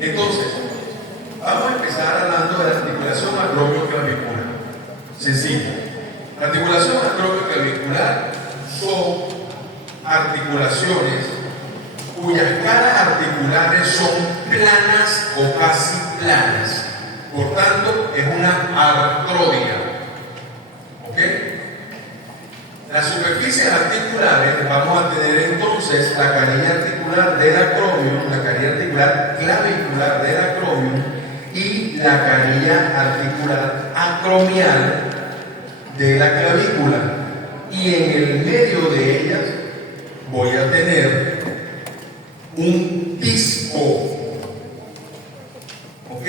Entonces, vamos a empezar hablando de la articulación acromioclavicular. Sencillo. La articulación acromioclavicular son articulaciones cuyas caras articulares son planas o casi planas. Por tanto, es una artrodia. ¿Ok? Las superficies articulares, vamos a tener entonces la canilla articular del acromion, la canilla articular clavicular del acromion y la canilla articular acromial de la clavícula. Y en el medio de ellas voy a tener un disco, ¿ok?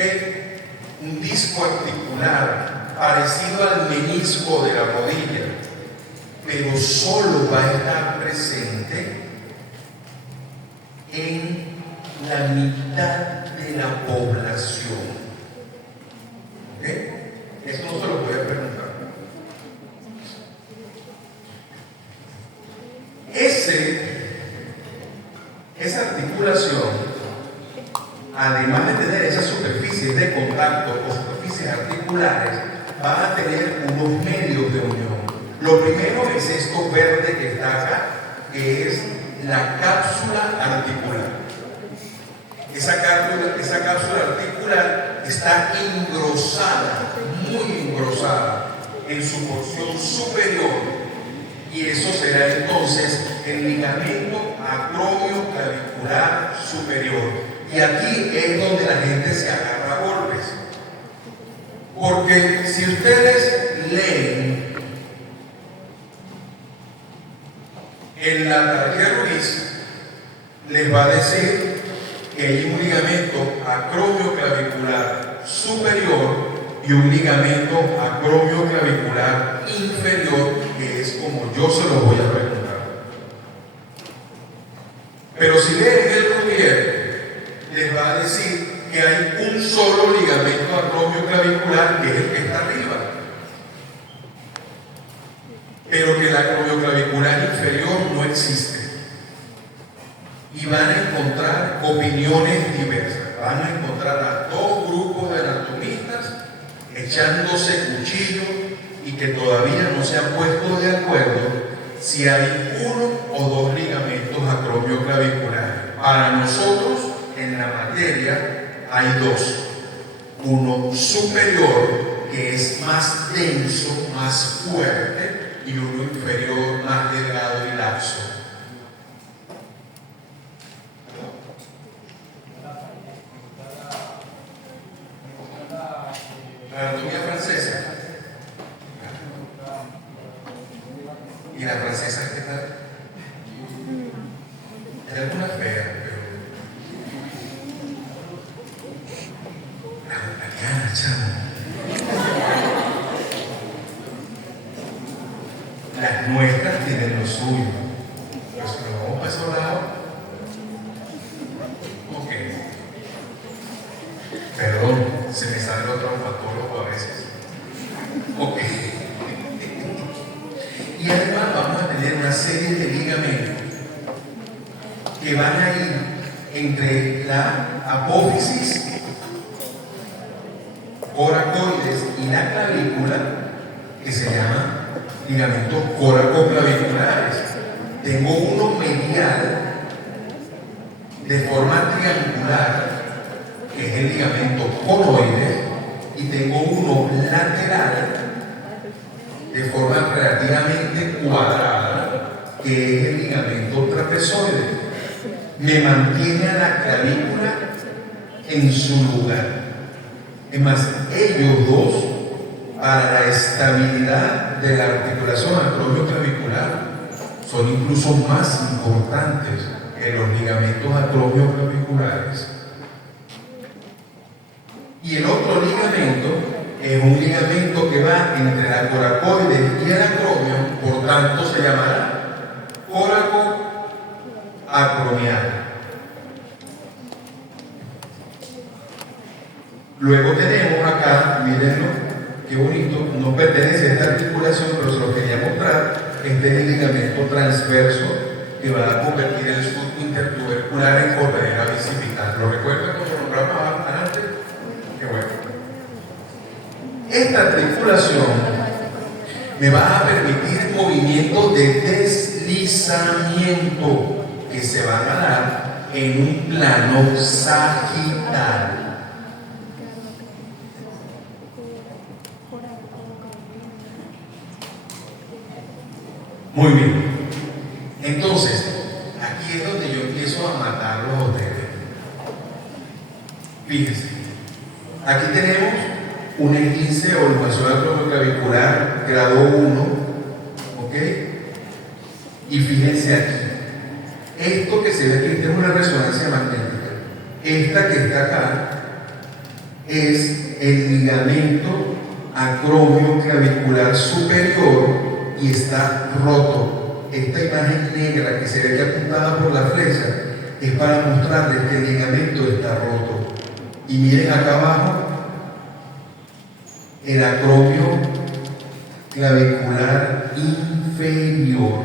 Un disco articular parecido al menisco de la rodilla, pero solo va a estar presente en la mitad de la población. ¿Ok? Eso no se lo voy a preguntar. Esa articulación, además de tener esas superficies de contacto o superficies articulares, van a tener unos medios de unión. Lo primero es esto verde que está acá, que es la cápsula articular. Esa cápsula articular está engrosada, muy engrosada, en su porción superior. Y eso será entonces el ligamento acromioclavicular superior. Y aquí es donde la gente se agarra a golpes. Porque si ustedes leen en la Tarjeta Ruiz, les va a decir que hay un ligamento acromioclavicular superior y un ligamento acromioclavicular inferior, que es como yo se lo voy a preguntar. Pero si leen el Rubier, les va a decir que hay un solo ligamento acromioclavicular, que es el que está arriba, pero que el acromioclavicular inferior no existe. Y van a encontrar opiniones diversas. Van a encontrar a dos grupos de anatomistas echándose cuchillo y que todavía no se han puesto de acuerdo si hay uno o dos ligamentos acromioclaviculares. Para nosotros, en la materia, hay dos. Uno superior, que es más denso, más fuerte, y uno inferior, más delgado y laxo. La anatomía francesa. ¿Y la francesa qué tal? Hay alguna fea, pero la italiana, chamo. Las nuestras tienen lo suyo. Pero si nos vamos para ese lado, ok. Perdón, se me sale otro traumatólogo a veces. Ok. Y además vamos a tener una serie de ligamentos que van a ir entre la apófisis, coracoides y la clavícula, que se llama ligamentos coracoclaviculares. Tengo uno medial de forma triangular, que es el ligamento conoide, y tengo uno lateral de forma relativamente cuadrada, que es el ligamento trapezoide. Me mantiene a la clavícula en su lugar. Es más, ellos dos, para la estabilidad de la articulación acromioclavicular, son incluso más importantes que los ligamentos acromioclaviculares. Y el otro ligamento es un ligamento que va entre la coracoide y el acromion, por tanto se llamará coracoacromial. Luego tenemos acá, mírenlo, qué bonito, no pertenece a esta articulación, pero se lo quería mostrar. Este es el ligamento transverso que va a convertir el surco intertubercular en corredera bicipital. ¿Lo recuerdan cuando nombramos esta articulación me va a permitir movimientos de deslizamiento que se van a dar en un plano sagital. Muy bien. Entonces, aquí es donde yo empiezo a matarlos a ustedes. Fíjense, aquí tenemos un esguince o luxación acromioclavicular grado 1, ¿ok? Y fíjense aquí, esto que se ve aquí es una resonancia magnética. Esta que está acá es el ligamento acromioclavicular superior y está roto. Esta imagen negra que se ve aquí apuntada por la flecha es para mostrarles que el ligamento está roto. Y miren acá abajo, el acromio clavicular inferior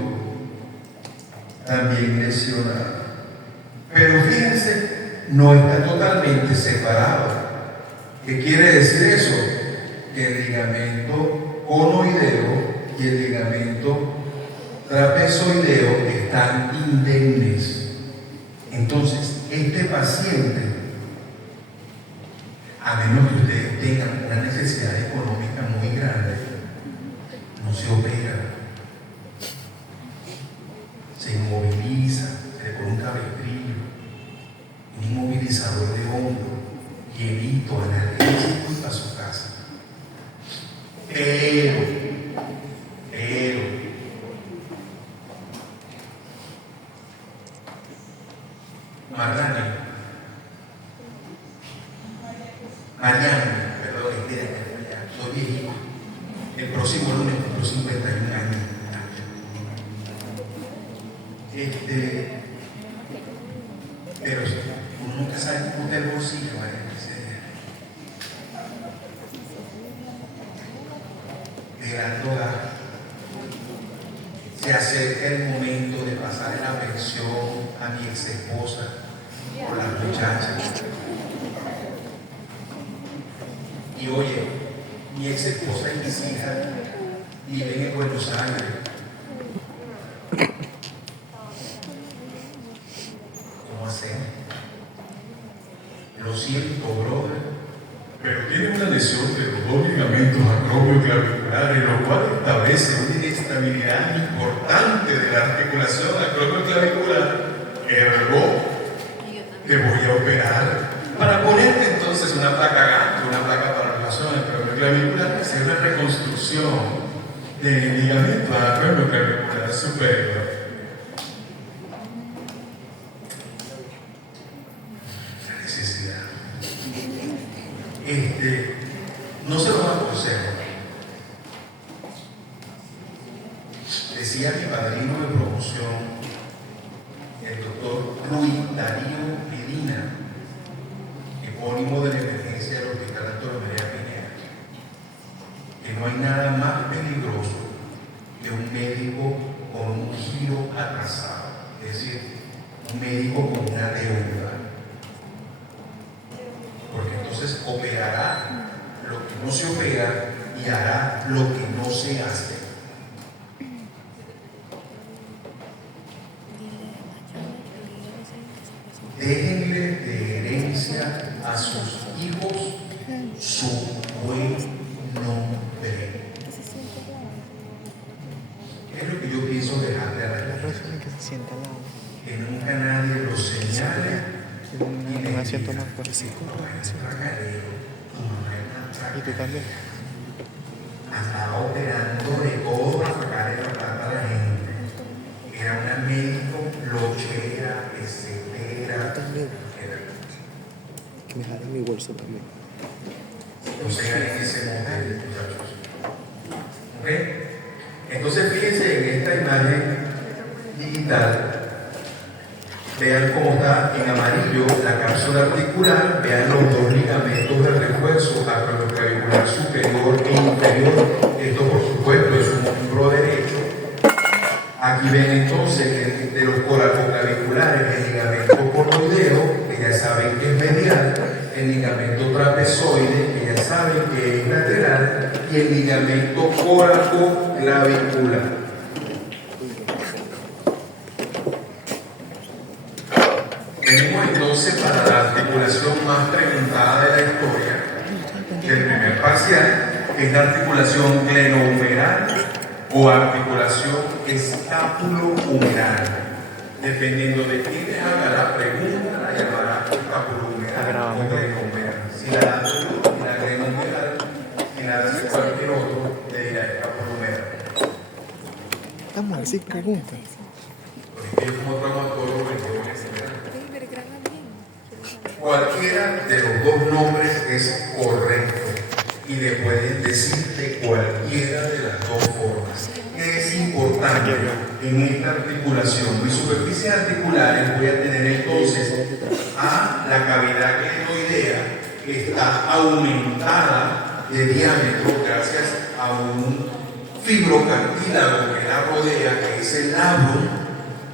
también lesionado. Pero fíjense, no está totalmente separado. ¿Qué quiere decir eso? Que el ligamento conoideo y el ligamento trapezoideo están indemnes. Entonces, este paciente, a menos que ustedes tengan una necesidad económica muy grande, no se opera, se inmoviliza, se le pone un cabestrillo, un inmovilizador de hombro, hielito, analgésico y para su casa. Pero Mariana, perdón, soy viejito. El próximo lunes cumplo 51 años. Pero uno nunca sabe cómo está el bolsillo, ¿vale? Se acerca el momento de pasar la pensión a mi ex esposa o las muchachas. Y oye, mi ex esposa y mis hijas viven en Buenos Aires. ¿Cómo hacemos? Lo siento, brother, pero tiene una lesión de los dos ligamentos acromioclaviculares, lo cual establece una inestabilidad importante de la articulación acromioclavicular. Ergo, te voy a operar para ponerte entonces una placa gancho, una placa para relación acromioclavicular, que sea una reconstrucción del ligamento acromioclavicular superior. La necesidad. No se los aconsejo. Decía mi padrino de promoción, el doctor Luis Darío Medina, epónimo de la emergencia del Hospital Antonio María Piñera, que no hay nada más peligroso que un médico con un giro atrasado, es decir, un médico con una deuda, porque entonces operará lo que no se opera y hará lo que no se hace. Déjenle de herencia a sus hijos su buen nombre. ¿Qué es lo que yo pienso dejarle a la gente? Que nunca nadie los señale y le diga, ¿Y tú también? andaba operando de todo para sacarle la plata a la gente. Era una médico lochera, pesetera. Que me jalen mi bolso también. No sean en ese modelo, muchachos. ¿Ok? Entonces fíjense en esta imagen digital. Vean cómo está en amarillo la cápsula articular, vean los dos ligamentos de refuerzo acromioclavicular superior e inferior. Esto, por supuesto, es un hombro derecho. Aquí ven entonces de los coracoclaviculares el ligamento conoideo, que ya saben que es medial, el ligamento trapezoide, que ya ustedes saben que es lateral, y el ligamento coracoclavicular. Venimos entonces para la articulación más preguntada de la historia del primer parcial, que es la articulación glenohumeral o articulación escapulohumeral. Dependiendo de quién le haga la pregunta, la llamará escapulohumeral o glenohumeral. Si la da yo, la glenohumeral, si la da cualquier otro, le dirá escapulohumeral. Estamos así, pregunta. Porque es como traumatólogo y yo voy a enseñar. Cualquiera de los dos nombres es correcto y le pueden decir de cualquiera de las dos formas. ¿Qué es importante en esta articulación? Mi superficie articulares voy a tener entonces a la cavidad glenoidea, que está aumentada de diámetro gracias a un fibrocartílago que la rodea, que es el labrum.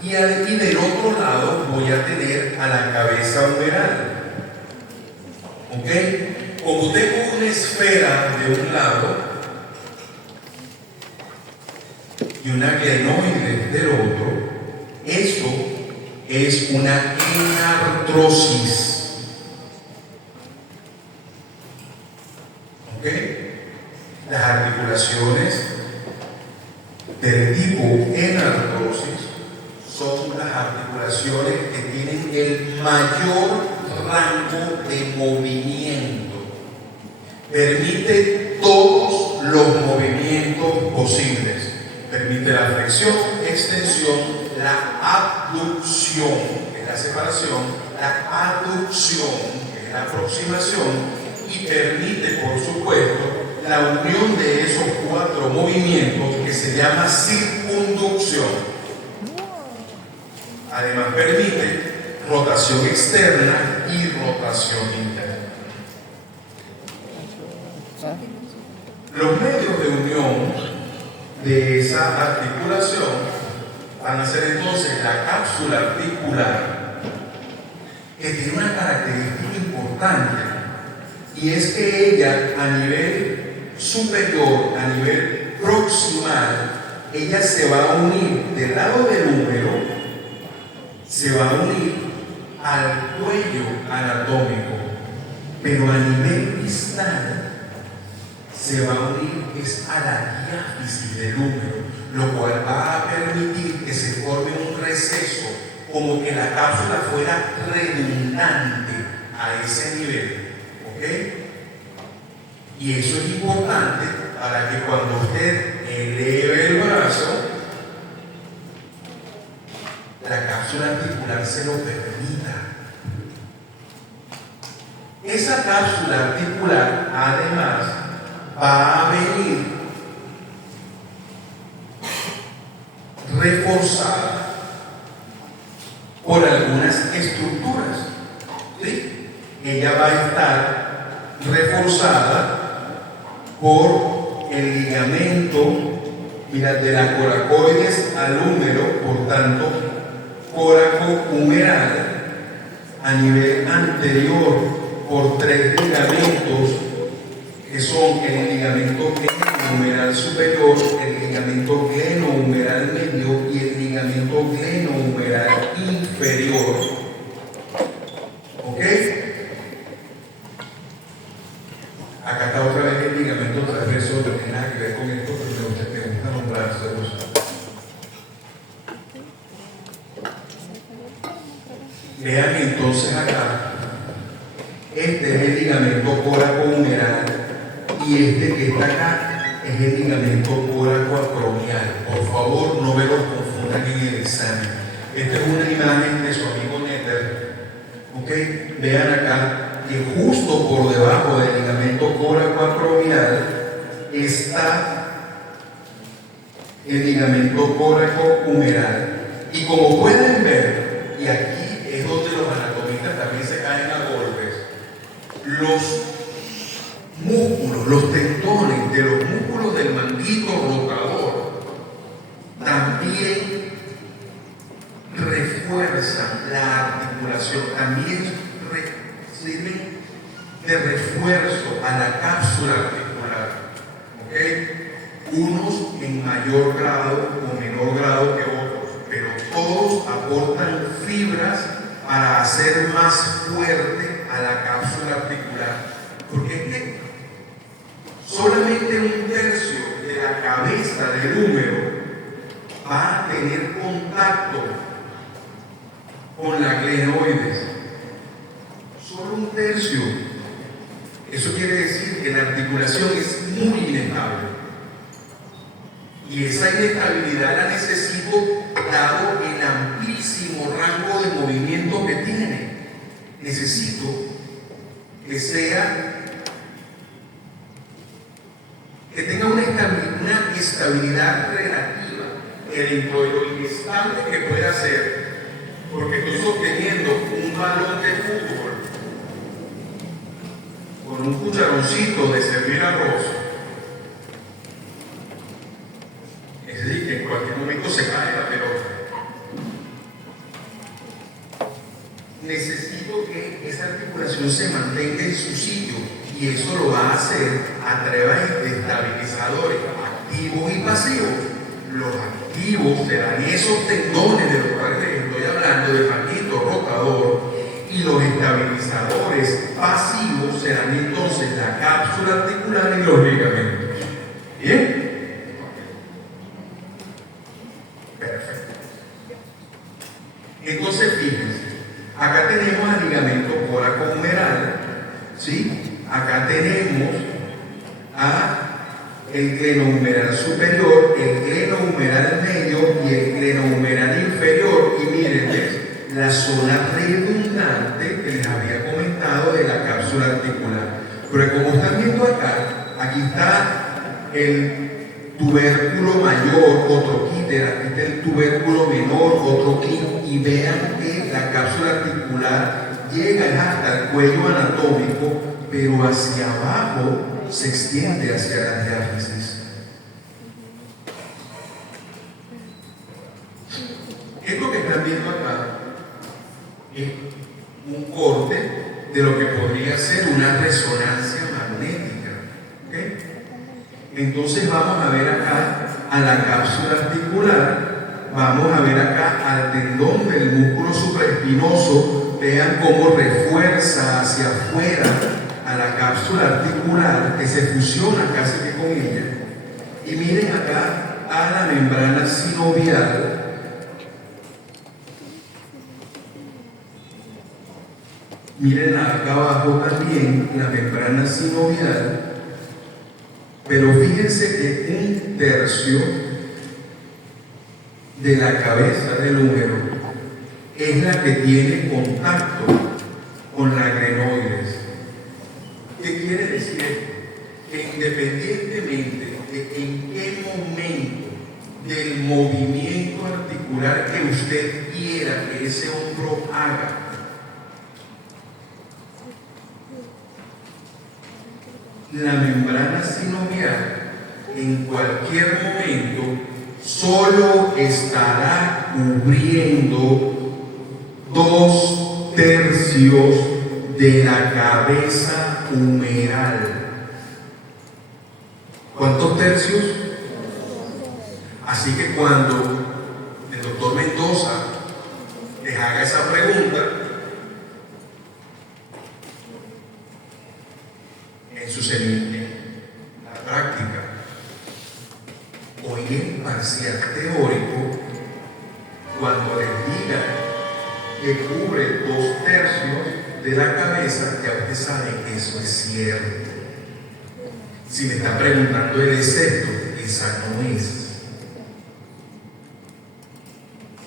Y del otro lado voy a tener a la cabeza humeral. ¿Ok? Como tengo una esfera de un lado y una glenoide del otro, eso es una enartrosis. ¿Ok? Las articulaciones del tipo enartrosis son las articulaciones que tienen el mayor rango de movimiento. Permite todos los movimientos posibles. Permite la flexión, extensión, la abducción, que es la separación, la aducción, que es la aproximación, y permite, por supuesto, la unión de esos cuatro movimientos que se llama circunducción. Además permite rotación externa y rotación interna. Los medios de unión de esa articulación van a ser entonces la cápsula articular, que tiene una característica importante, y es que ella a nivel superior, a nivel proximal, ella se va a unir del lado del húmero, se va a unir al cuello anatómico, pero a nivel distal se va a unir es a la diáfisis del húmero, lo cual va a permitir que se forme un receso, como que la cápsula fuera redundante a ese nivel. ¿Ok? Y eso es importante para que cuando usted eleve el brazo, la cápsula articular se lo permita. Esa cápsula articular, además, va a venir reforzada por algunas estructuras. ¿Sí? Ella va a estar reforzada por el ligamento, mira, de la coracoides al húmero, por tanto, coracohumeral a nivel anterior por tres ligamentos, que son el ligamento glenohumeral superior, el ligamento glenohumeral medio y el ligamento glenohumeral inferior. ¿Ok? Acá está otra vez el ligamento transverso, no tiene nada que ver con esto, pero me gusta nombrárselos. Vean entonces acá, este es el ligamento coracohumeral y este que está acá es el ligamento coracoacromial. Por favor, no me los confundan en el examen. Esta es una imagen de su amigo Netter. ¿Ok? Vean acá que justo por debajo del ligamento coracoacromial está el ligamento coracohumeral. Y como pueden ver, y aquí es donde los anatomistas también se caen a golpes, los músculos, los tendones de los músculos del manguito rotador también refuerzan la articulación, también sirven de refuerzo a la cápsula articular. ¿Ok? Unos en mayor grado o menor grado que otros, pero todos aportan fibras para hacer más fuerte a la cápsula articular. Porque es que solamente un tercio de la cabeza del húmero va a tener contacto con la glenoides. Solo un tercio. Eso quiere decir que la articulación es muy inestable. Y esa inestabilidad la necesito dado el amplísimo rango de movimiento que tiene. Necesito que tenga una estabilidad relativa, que dentro de lo inestable que pueda ser, porque estoy sosteniendo un balón de fútbol con un cucharoncito de servir arroz, es decir, que en cualquier momento se cae la pelota. Necesito que esa articulación se mantenga en su sitio, y eso lo va a hacer a través de estabilizadores activos y pasivos. Los activos serán esos tendones de los cuales les estoy hablando, del manguito rotador, y los estabilizadores pasivos serán entonces la cápsula articular y los ligamentos. ¿Bien? Perfecto. Entonces, fíjense, acá tenemos el ligamento coracohumeral, ¿sí? Acá tenemos el glenohumeral superior, el glenohumeral medio y el glenohumeral inferior. Y miren, la zona redundante que les había comentado de la cápsula articular. Pero como están viendo acá, aquí está el tubérculo mayor o troquíter, aquí está el tubérculo menor o troquíter, y vean que la cápsula articular llega hasta el cuello anatómico, pero hacia abajo se extiende hacia las diáfisis. Esto que están viendo acá es un corte de lo que podría ser una resonancia magnética. ¿Okay? Entonces vamos a ver acá a la cápsula articular, vamos a ver acá al tendón del músculo supraespinoso. Vean cómo refuerza hacia afuera a la cápsula articular, que se fusiona casi que con ella. Y miren acá a la membrana sinovial. Miren acá abajo también la membrana sinovial. Pero fíjense que un tercio de la cabeza del húmero es la que tiene contacto con la glenoides. ¿Qué quiere decir esto? Que independientemente de en qué momento del movimiento articular que usted quiera que ese hombro haga, la membrana sinovial en cualquier momento solo estará cubriendo 2/3 de la cabeza humeral. ¿Cuántos tercios? Así que cuando el doctor Mendoza les haga esa pregunta, en su semestre, la práctica, o en el parcial teórico, cuando les diga que cubre 2/3 de la cabeza, ya usted sabe que eso es cierto. Si me está preguntando el excepto, esa no es.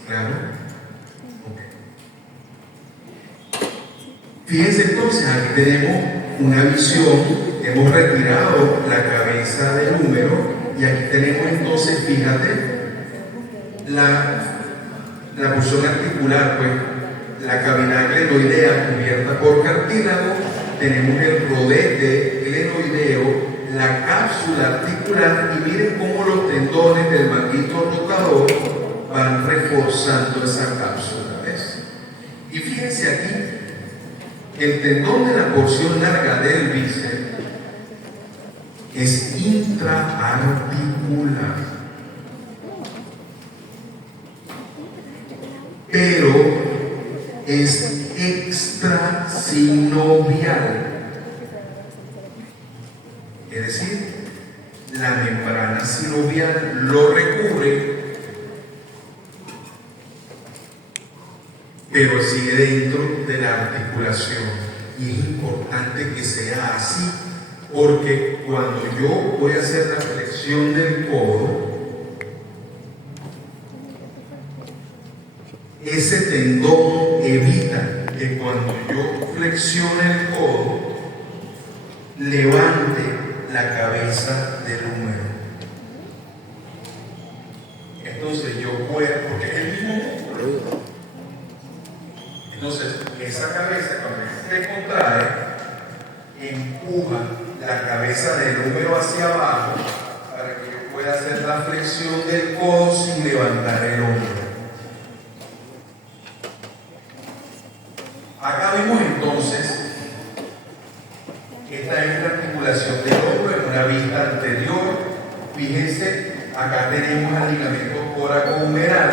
¿Claro? Okay. Fíjense entonces, aquí tenemos una visión, hemos retirado la cabeza del húmero y aquí tenemos entonces, fíjate, la porción articular, pues la cavidad glenoidea cubierta por cartílago, tenemos el rodete glenoideo, la cápsula articular, y miren cómo los tendones del manguito rotador van reforzando esa cápsula, ¿ves? Y fíjense aquí, el tendón de la porción larga del bíceps es intraarticular, pero es extrasinovial. Es decir, la membrana sinovial lo recubre, pero sigue dentro de la articulación. Y es importante que sea así, porque cuando yo voy a hacer la flexión del codo, ese tendón evita que cuando yo flexione el codo, levante la cabeza del húmero. Entonces yo puedo, porque es el mismo músculo. Entonces, esa cabeza, cuando se contrae, empuja la cabeza del húmero hacia abajo para que yo pueda hacer la flexión del codo sin levantar el hombro. Acá vemos entonces que esta es la articulación del hombro en una vista anterior. Fíjense, acá tenemos el ligamento coracohumeral,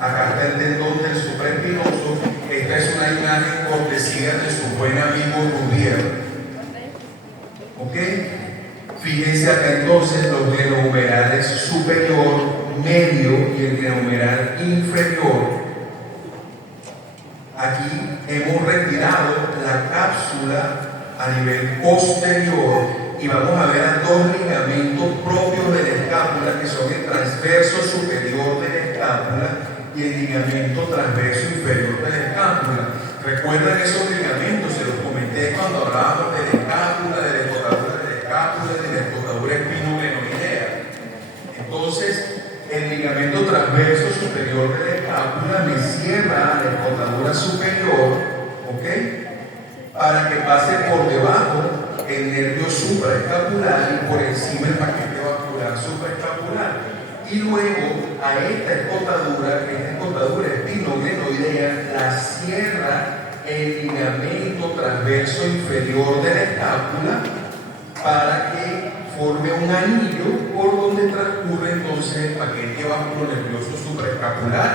acá está el tendón del supraespinoso. Esta es una imagen cortesía de su buen amigo Rubier. ¿Ok? Fíjense acá entonces los glenohumerales superior, medio y el glenohumeral inferior. Aquí hemos retirado la cápsula a nivel posterior y vamos a ver a dos ligamentos propios de la escápula, que son el transverso superior de la escápula y el ligamento transverso inferior de la escápula. ¿Recuerdan esos ligamentos? Se los comenté cuando hablábamos de la escápula, de la escotadura de la escápula, de la escotadura espinoglenoidea. Entonces, el ligamento transverso superior de la escápula me cierra la escotadura superior, ¿ok? Para que pase por debajo el nervio supraescapular y por encima el paquete vascular supraescapular. Y luego a esta escotadura espinoglenoidea, la cierra el ligamento transverso inferior de la escápula para que forme un anillo por donde transcurre entonces el paquete vasculonervioso supraescapular,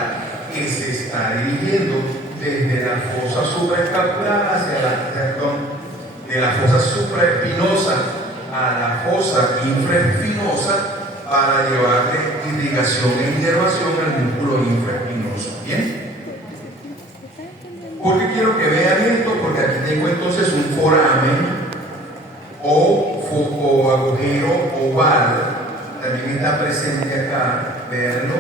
que se está dirigiendo desde la fosa supraescapular de la fosa supraespinosa a la fosa infraespinosa, para llevarle irrigación e inervación al músculo infraespinoso. ¿Bien? ¿Por qué quiero que vean esto? Porque aquí tengo entonces un foramen o agujero oval, también está presente acá, veanlo.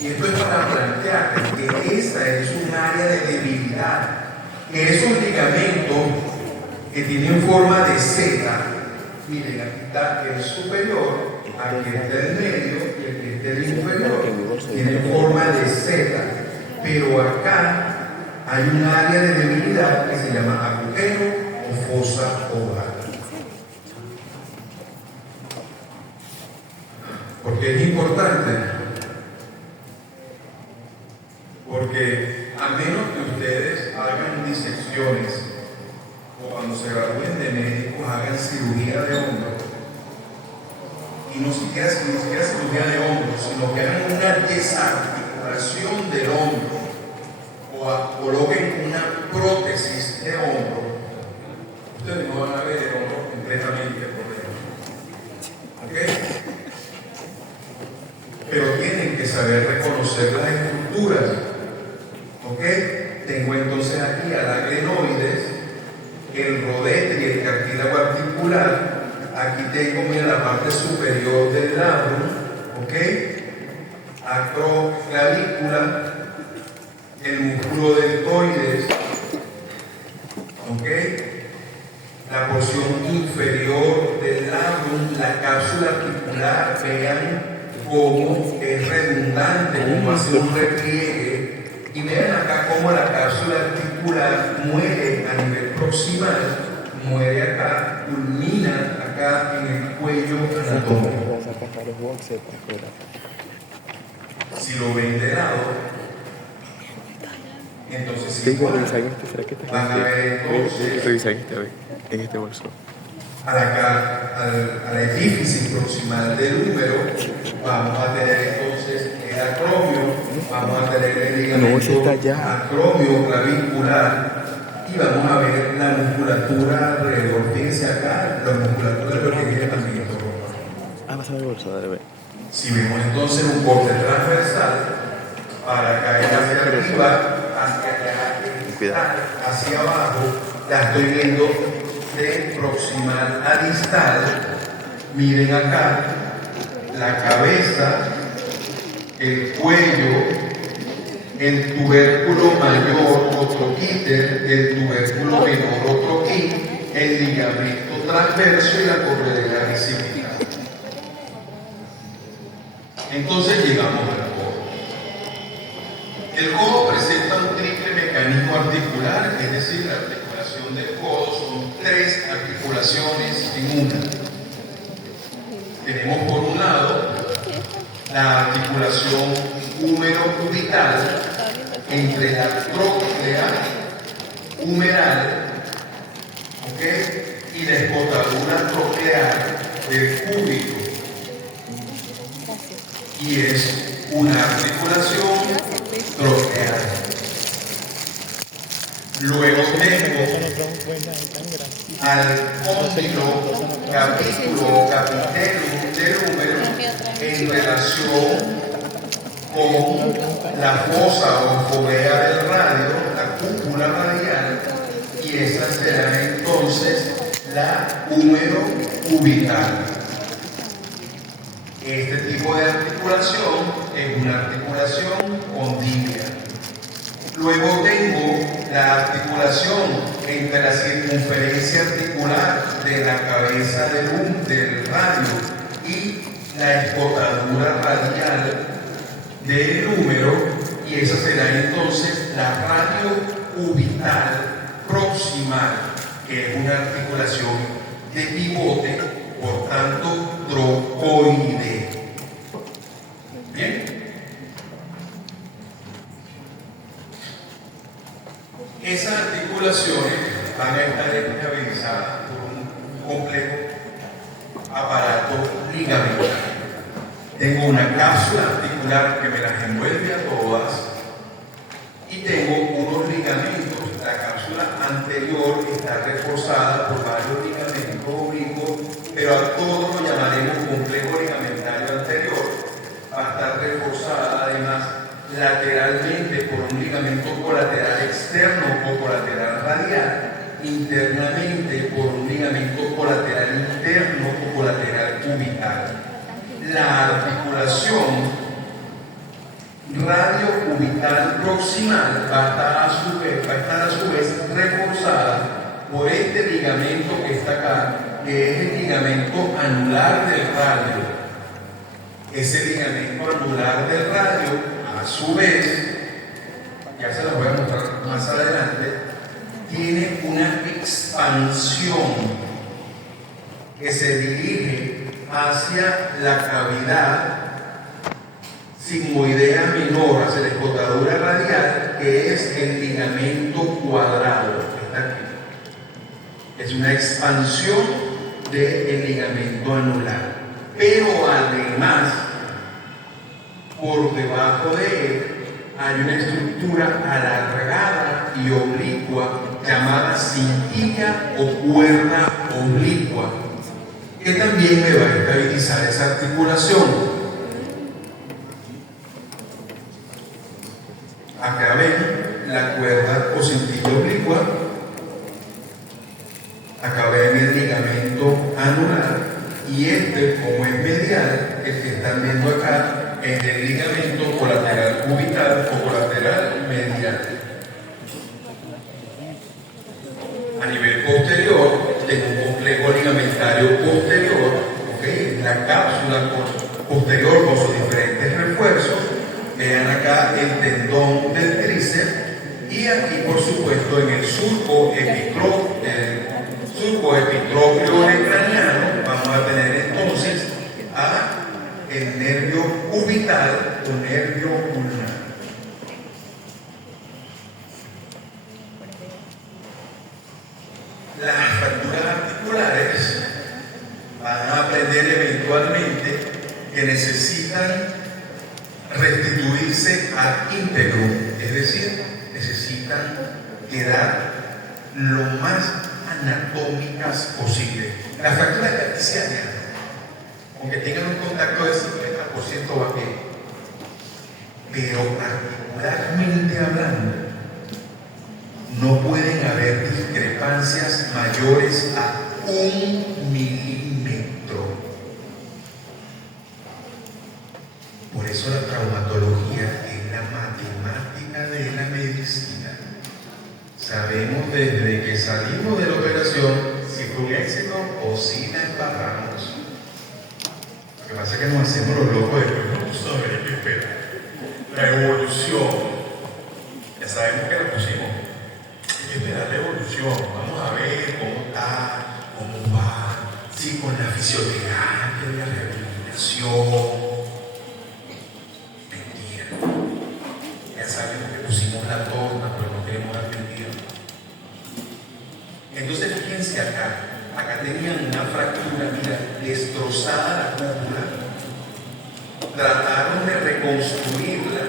Y esto es para plantear que esta es un área de debilidad, que esos ligamentos que tienen forma de Z, miren, aquí está el superior, aquí está el medio y aquí está el inferior, tienen forma de Z, pero acá hay un área de debilidad que se llama agujero o fosa oval. Porque es importante, porque a menos que ustedes hagan disecciones o cuando se gradúen de médicos hagan cirugía de hombro, y no siquiera cirugía de hombro, sino que hagan una desarticulación del hombro o coloquen una prótesis de hombro, ustedes no van a ver el hombro completamente por dentro. ¿Ok? Pero tienen que saber reconocer las estructuras. ¿Ok? Tengo entonces aquí a la glenoides, el rodete y el cartílago articular. Aquí tengo, mira, la parte superior del labrum, ¿ok? Acroclavícula, el músculo deltoides, ¿ok? La porción inferior del labrum, la cápsula articular, vean cómo es redundante, cómo hace un repliegue. Y vean acá cómo la cápsula articular muere a nivel proximal, muere acá, culmina acá en el cuello anatómico. Si lo ven de lado, entonces Tengo que igual revisar este, ¿será que está van a ver entonces revisar este, en este bolso? a la epífisis proximal del húmero, vamos a tener entonces el acromio, vamos a tener el ligamento acromio clavicular y vamos a ver la musculatura alrededor. Fíjense acá, la musculatura de lo que viene también. Vas a ver bolsa, dale, ve. Si vemos entonces un corte transversal para caer hacia arriba, hacia allá, hacia abajo, la estoy viendo de proximal a distal. Miren acá, la cabeza, el cuello, el tubérculo mayor o troquíter, el tubérculo menor o troquín, el ligamento transverso y la corredera bicipital. Entonces llegamos al codo. El codo presenta un triple mecanismo articular, es decir, la articulación del codo son 3 articulaciones en una. Tenemos por un lado la articulación húmero-cubital entre la tróclea humeral, y la escotadura troclear del cúbito. Y es una articulación troclear. Luego tengo al cóndilo, capítulo, capitelum del húmero en relación con la fosa o fovea del radio, la cúpula radial, y esa será entonces la húmero cubital. Este tipo de articulación es una articulación condívia. Luego tengo la articulación entre la circunferencia articular de la cabeza del radio y la escotadura radial del húmero, y esa será entonces la radio cubital proximal, que es una articulación de pivote, por tanto trocoide. Bien. Esas articulaciones van a estar estabilizadas por un complejo aparato ligamentario. Tengo una cápsula articular que me las envuelve a todas y tengo unos ligamentos. La cápsula anterior está reforzada por varios ligamentos oblicuos, pero a todos lo llamaremos complejo ligamentario anterior. Va a estar reforzada además lateralmente por un ligamento colateral externo o colateral radial, internamente por un ligamento colateral interno o colateral cubital. La articulación radiocubital proximal va a estar a su vez reforzada por este ligamento que está acá, que es el ligamento anular del radio. Ese ligamento anular del radio, a su vez, ya se los voy a mostrar más adelante, tiene una expansión que se dirige hacia la cavidad sigmoidea menor, hacia la escotadura radial, que es el ligamento cuadrado, que está aquí. Es una expansión del ligamento anular. Pero además, por debajo de él, hay una estructura alargada y oblicua llamada cintilla o cuerda oblicua, que también me va a estabilizar esa articulación. Acá ven la cuerda o cintilla oblicua, acá ven el ligamento anular, y este, como es medial, el que están viendo acá es el ligamento colateral cubital o colateral medial. A nivel posterior, tengo un complejo ligamentario posterior, la cápsula posterior con sus diferentes refuerzos. Vean acá el tendón del tríceps, y aquí por supuesto en el surco epitrócleo craniano vamos a tener entonces el nervio cubital o nervio ulnar. Las fracturas articulares dice ad integrum, es decir, necesitan quedar lo más anatómicas posible. Las fracturas cartesianas, aunque tengan un contacto de 50% va bien, pero particularmente hablando, no pueden haber discrepancias mayores a 1 milímetro. Por eso la traumatología es la matemática de la medicina. Sabemos desde que salimos de la operación si fue un éxito o si la embarramos. Lo que pasa es que nos hacemos los locos después, no sabes qué esperar. La evolución, ya sabemos que la pusimos. Hay que esperar la evolución. Vamos a ver cómo está, cómo va, si con la fisioterapia, la rehabilitación. Mentira. Ya sabemos que pusimos la torta, pero no queremos admitir. Entonces, fíjense acá tenían una fractura, mira, destrozada la cúpula. Trataron de reconstruirla,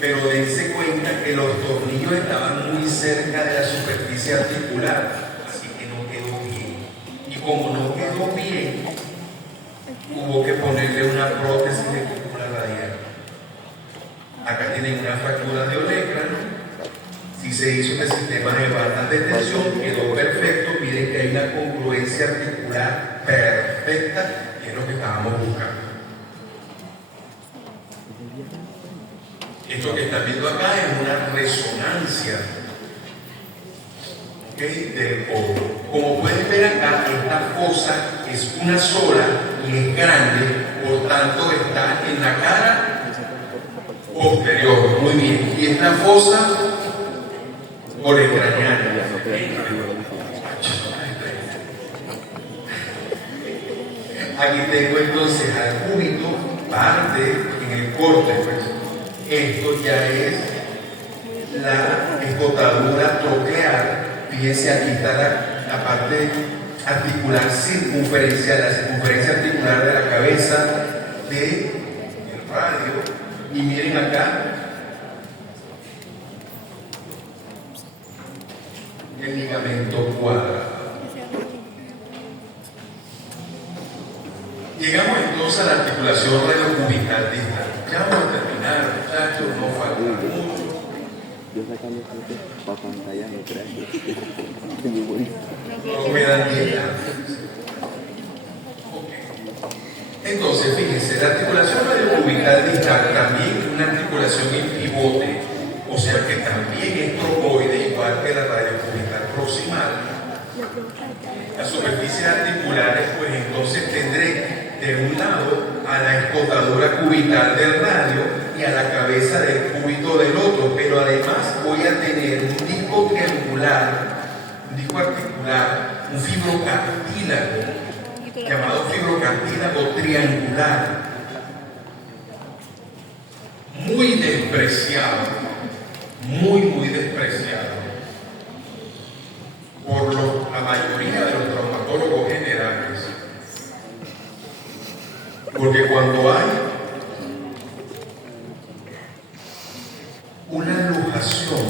pero dense cuenta que los tornillos estaban muy cerca de la superficie articular, así que no quedó bien. Y como no quedó bien, hubo que ponerle una prótesis de cúpula radial. Acá tienen una fractura de olecrano. Si se hizo este sistema de bandas de tensión, quedó perfecto. Miren que hay una congruencia articular perfecta, que es lo que estábamos buscando. Esto que están viendo acá es una resonancia, ¿okay?, del codo. Como pueden ver acá, esta fosa es una sola y es grande, por tanto está en la cara posterior. Muy bien. Y esta fosa olecraniana. Aquí tengo entonces al cúbito, parte en el córtex. Esto ya es la escotadura troclear. Fíjense, aquí está la parte articular circunferencial, la circunferencia articular de la cabeza del radio. Y miren acá el ligamento cuadrado. Llegamos entonces a la articulación radiocubital distal. Ya vamos a terminar, muchachos, no falta mucho. Yo sacando fotos para pantalla no creo. No me dan 10 años. Entonces, fíjense, la articulación radiocubital distal también es una articulación en pivote, o sea que también es trocoide, igual que la radiocubital proximal. Las superficies articulares, pues entonces tendré de un lado a la escotadura cubital del radio y a la cabeza del cúbito del otro, pero además voy a tener un disco triangular, un disco articular, un fibrocartílago llamado fibrocartílago triangular, muy despreciado, muy despreciado por la mayoría de los traumatólogos generales, porque cuando hay una luxación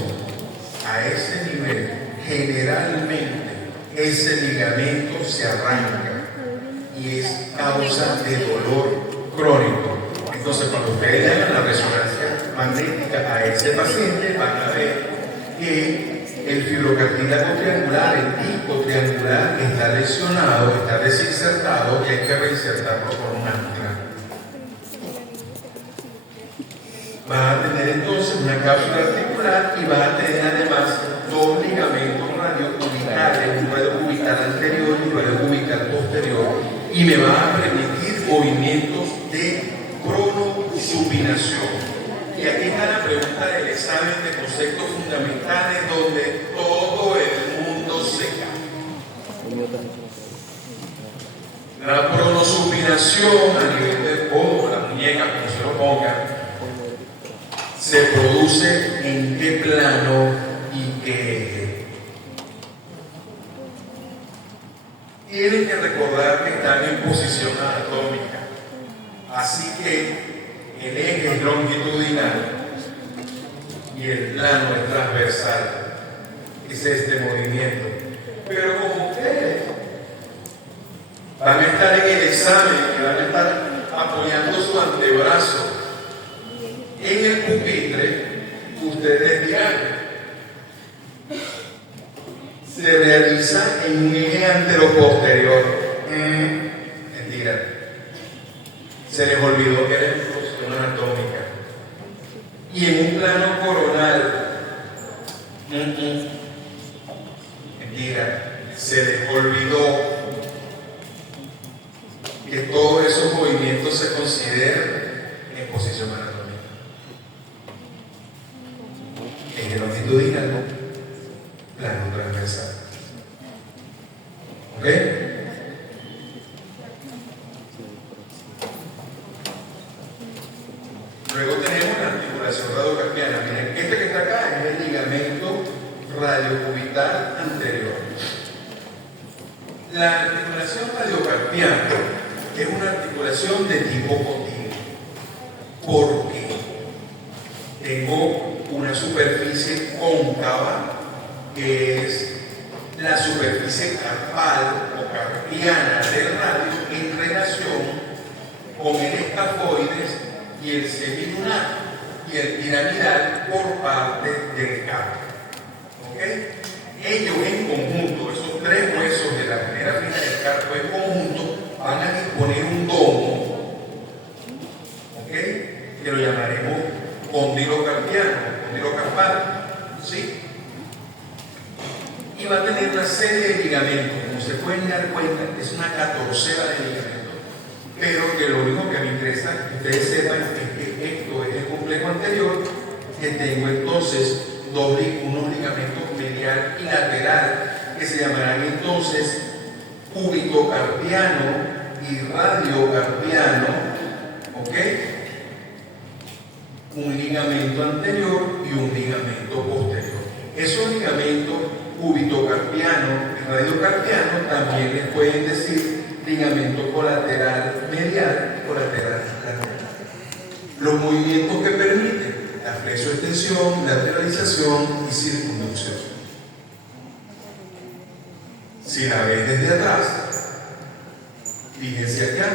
a ese nivel, generalmente ese ligamento se arranca y es causa de dolor crónico. Entonces, cuando ustedes le hagan la resonancia magnética a ese paciente, van a ver que el fibrocartílago triangular, el disco triangular, está lesionado, está desinsertado y hay que reinsertarlo con un ancla. Vas a tener entonces una cápsula articular y vas a tener además dos ligamentos radiocubitales, un radiocubital anterior y un radiocubital posterior, y me va a permitir movimientos de pronosupinación. Y aquí está la pregunta del examen de conceptos fundamentales donde todo el mundo se cae. La pronosupinación a nivel del codo, la muñeca, como se lo pongan, se produce en qué plano y qué eje. Tienen que recordar que están en posición anatómica, así que el eje es longitudinal y el plano es transversal. Es este movimiento. Pero como ustedes van a estar en el examen y van a estar apoyando su antebrazo en el pupitre, ustedes dirán, se realiza en un eje anteroposterior. Mentira. Se les olvidó que era en función anatómica. Y en un plano coronal. Mentira. Se les olvidó que todos esos movimientos se consideran en posición anatómica. Eje longitudinal, plano transversal. ¿Ok? Luego tenemos la articulación radiocarpiana. Miren, este que está acá es el ligamento radiocubital anterior. La articulación radiocarpiana es una articulación de tipo continuo. ¿Por qué? Tengo una superficie cóncava que es la superficie carpal o carpiana del radio en relación con el escafoides y el semilunar y el piramidal por parte del carpo. ¿Ok? Ellos en conjunto, esos tres huesos de la primera fila del carpo en conjunto, van a disponer un domo, ¿ok? Que lo llamaremos cóndilo carpiano, cóndilo carpal, ¿sí? Y va a tener una serie de ligamentos, como se pueden dar cuenta, es una 14ª de ligamentos, pero que lo único que me interesa que ustedes sepan es que esto es el complejo anterior, que tengo entonces unos ligamentos medial y lateral, que se llamarán entonces cúbito carpiano y radiocarpiano, ¿ok? Un ligamento anterior y un ligamento posterior. Esos ligamentos cúbito carpiano y radiocarpiano también les pueden decir ligamento colateral medial y colateral lateral. Los movimientos que permiten la flexoextensión, lateralización y circunducción. Si la ves desde atrás, fíjense acá,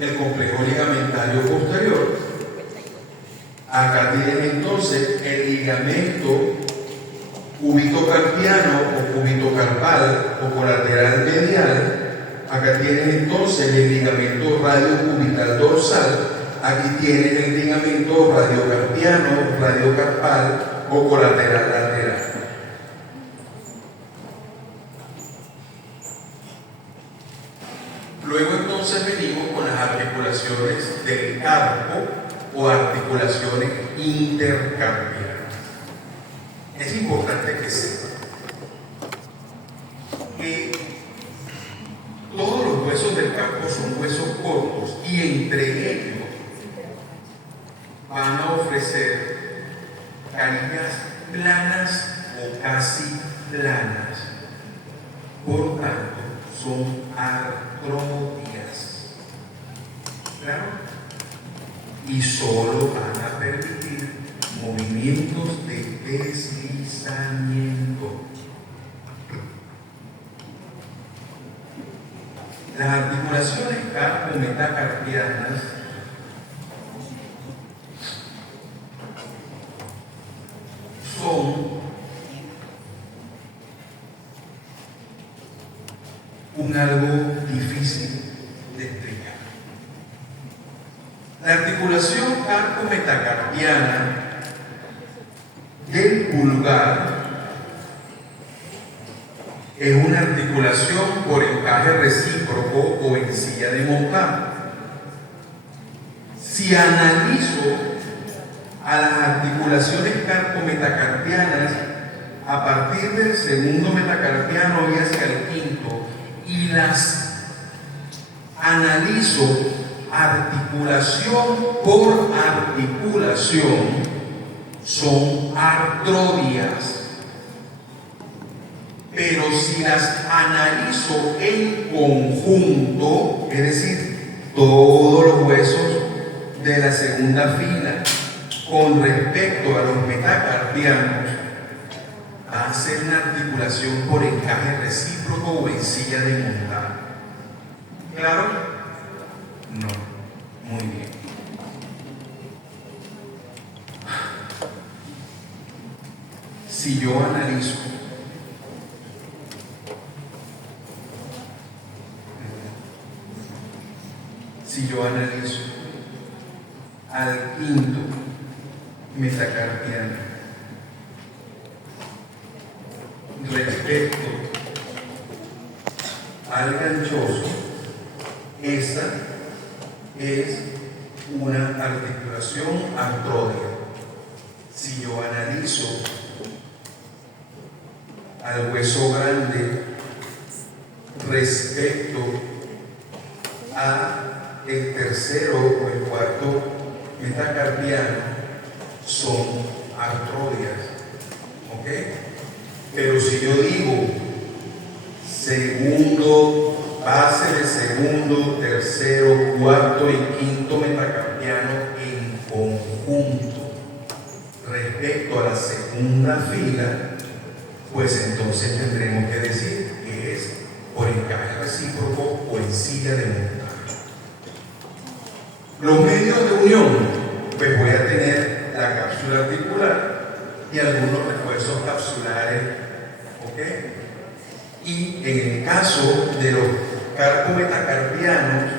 el complejo ligamentario posterior. Acá tienen entonces el ligamento cúbito-carpiano o cúbito-carpal o colateral medial. Acá tienen entonces el ligamento radiocubital dorsal. Aquí tienen el ligamento radiocarpiano, radiocarpal o colateral lateral. Luego entonces venimos con las articulaciones del carpo o articulaciones intercarpianas. Es importante que sepan que todos los huesos del carpo son huesos cortos y entre ellos van a ofrecer carillas planas o casi planas. Por tanto, son artrodias. ¿Claro? Y solo van a permitir movimientos de deslizamiento. Las articulaciones carpo-metacarpianas son algo difícil de explicar. La articulación carpo-metacarpiana del pulgar es una articulación por encaje recíproco o en silla de montar. Si analizo a las articulaciones carpo-metacarpianas a partir del segundo metacarpiano y hacia el quinto, y las analizo articulación por articulación, son artrodias. Pero si las analizo en conjunto, es decir, todos los huesos de la segunda fila Con respecto a los metacarpianos, hacen una articulación por encaje recíproco o en silla de montar. ¿Claro? No. Muy bien. Si yo analizo al quinto metacarpiano respecto al ganchoso, esa es una articulación artródica. Si yo analizo al hueso grande respecto a el tercero o el cuarto metacarpiano, son artrodias, ¿ok? Pero si yo digo segundo, base de segundo, tercero, cuarto y quinto metacarpiano en conjunto respecto a la segunda fila, pues entonces tendremos que decir que es por encaje recíproco o en silla de montaje. Los medios de unión, pues voy a tener la cápsula articular y algunos refuerzos capsulares, ¿ok? Y en el caso de los carpometacarpianos,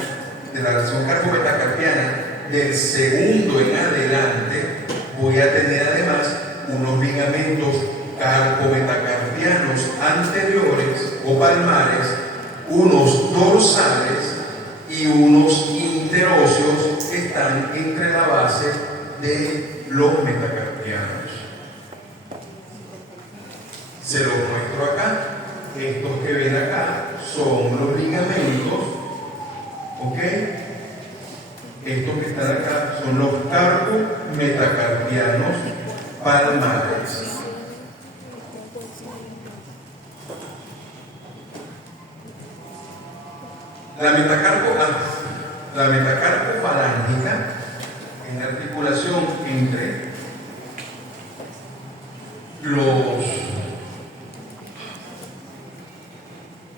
de la relación carpometacarpiana, del segundo en adelante, voy a tener además unos ligamentos carpometacarpianos anteriores o palmares, unos dorsales y unos interóseos que están entre la base de los metacarpianos. Se los muestro acá. Estos que ven acá son los ligamentos, ¿ok? Estos que están acá son los carpometacarpianos palmares. La metacarpofalángica en la articulación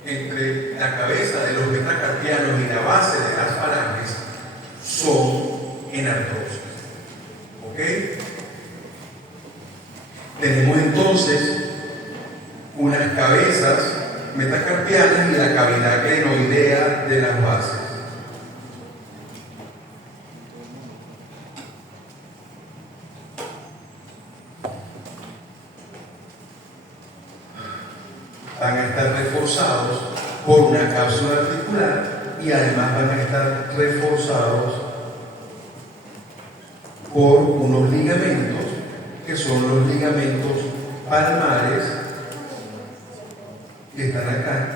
entre la cabeza de los metacarpianos y la base de las falanges son en artrosis. ¿Ok? Tenemos entonces unas cabezas metacarpianas y la cavidad glenoidea de las bases. Van a estar reforzados por una cápsula articular y además van a estar reforzados por unos ligamentos que son los ligamentos palmares que están acá,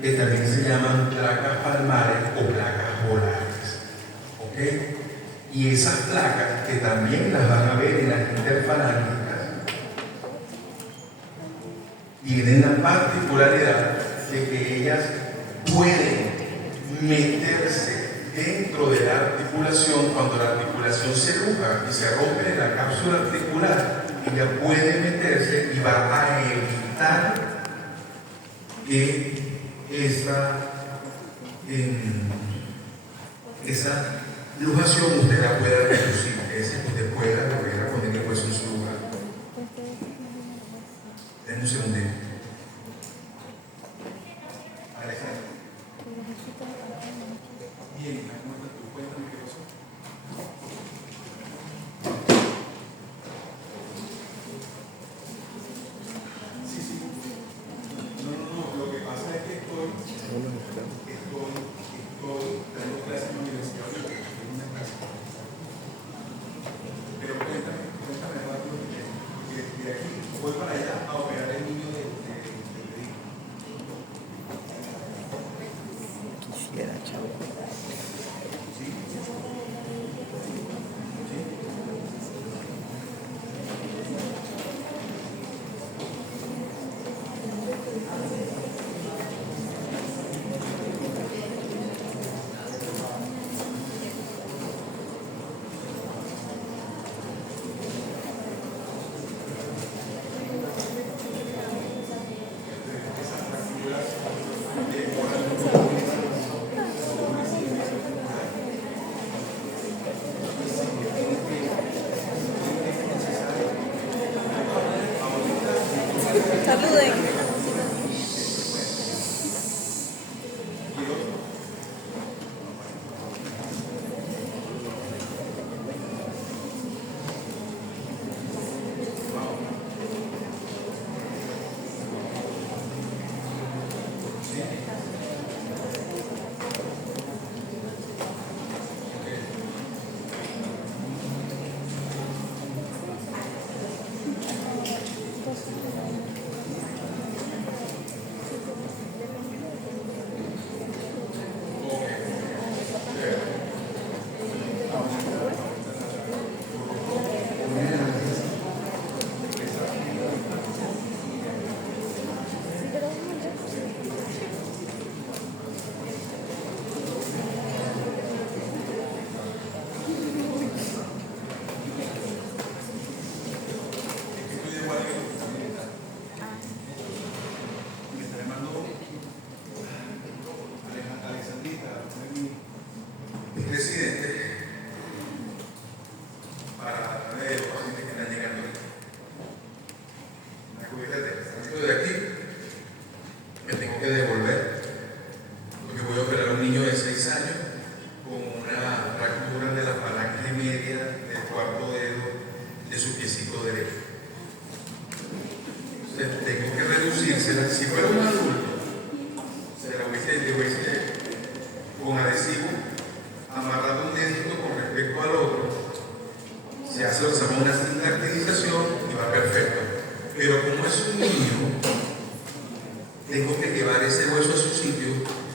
que también se llaman placas palmares o placas polares. ¿Ok? Y esas placas, que también las van a ver en las interfalángicas, tienen la particularidad de que ellas pueden meterse dentro de la articulación. Cuando la articulación se luja y se rompe en la cápsula articular, ella puede meterse y va a evitar que esa lujación usted la pueda reducir, usted pueda volver a poner el hueso en su lugar. Denme un segundito. Alejandro. Bien, cuéntame qué pasó. Sí. No, lo que pasa es que estoy dando clases en la universidad, en una clase. Pero cuéntame rápido, porque de aquí voy para allá a operar el niño del pedido. Quisiera, chavo.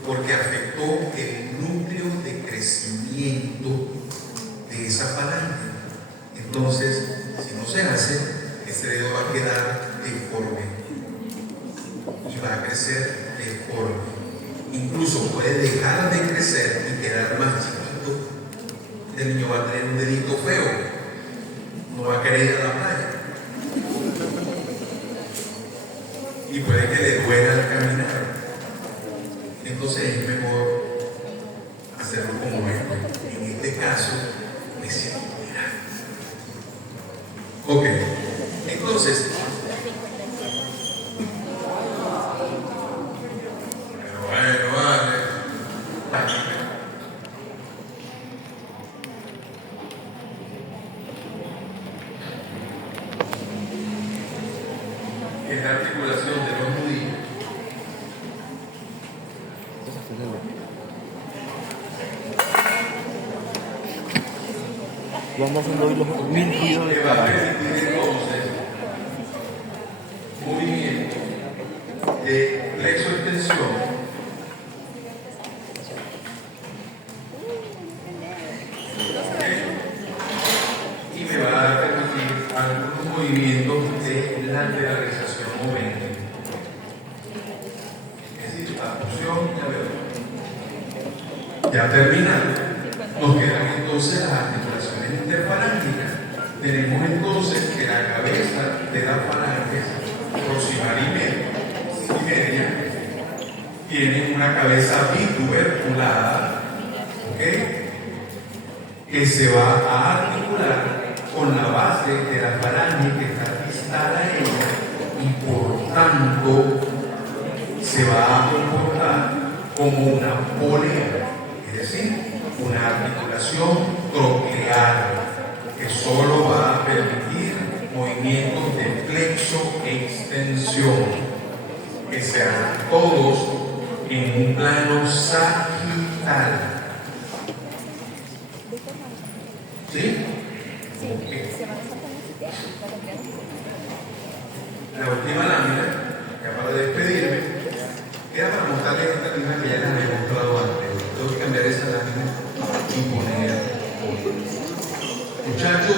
porque afectó el núcleo de crecimiento de esa falange. Entonces, si no se hace, ese dedo va a quedar deforme y va a crecer deforme. Incluso puede dejar de crecer y quedar más chiquito. El niño va a tener un dedito feo, no va a querer ir a la playa y puede que le duela al caminar. Entonces es mejor hacerlo como esto. En este caso, me siento mirar. Ok, entonces, bueno, vale. Es la articulación de los nudillos. Yo ando haciendo hoy los 1000 ruidos de Que va a carajo. permitir entonces movimiento de flexo-extensión y me va a permitir algunos movimientos de lateralización moviente. Es decir, abducción y abducción. Ya terminando, nos quedan entonces las articulaciones interfalángicas. Tenemos entonces que la cabeza de las falanges proximal y media tiene una cabeza bituberculada, ¿ok? Que se va a articular con la base de la falange que está distal a ella y por tanto se va a comportar como una polea, es decir, una articulación troclear que solo va a permitir movimientos de flexo-extensión que se harán todos en un plano sagital. ¿Sí? Okay. La última lámina, ya para despedirme, era para mostrarles esta lámina que ya les había mostrado antes. Tengo que cambiar esa lámina y poner. Muchachos,